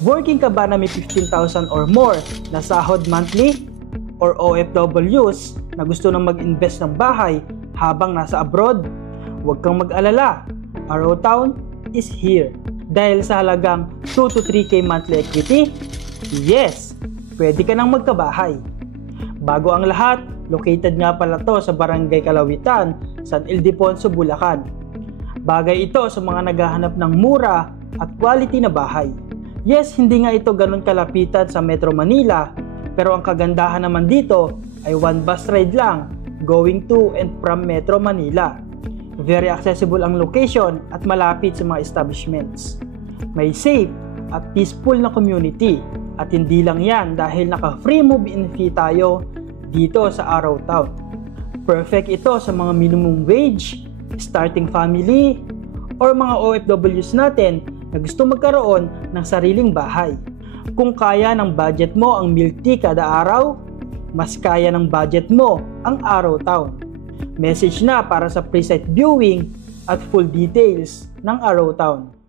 Working ka ba na may 15,000 or more na sahod monthly? Or OFWs na gusto nang mag-invest ng bahay habang nasa abroad? Huwag kang mag-alala, Arrowtown is here. Dahil sa halagang 2 to 3K monthly equity, yes, pwede ka nang magkabahay. Bago ang lahat, located nga pala to sa Barangay Kalawitan, San Ildefonso, Bulacan. Bagay ito sa mga naghahanap ng mura at quality na bahay. Yes, hindi nga ito ganun kalapitan sa Metro Manila, pero ang kagandahan naman dito ay one bus ride lang going to and from Metro Manila. Very accessible ang location at malapit sa mga establishments. May safe at peaceful na community. At hindi lang yan dahil naka-free move-in fee tayo dito sa Arrowtown. Perfect ito sa mga minimum wage, starting family, or mga OFWs natin na gusto magkaroon ng sariling bahay. Kung kaya ng budget mo ang milk tea kada araw, mas kaya ng budget mo ang Arrowtown. Message na para sa pre-site viewing at full details ng Arrowtown.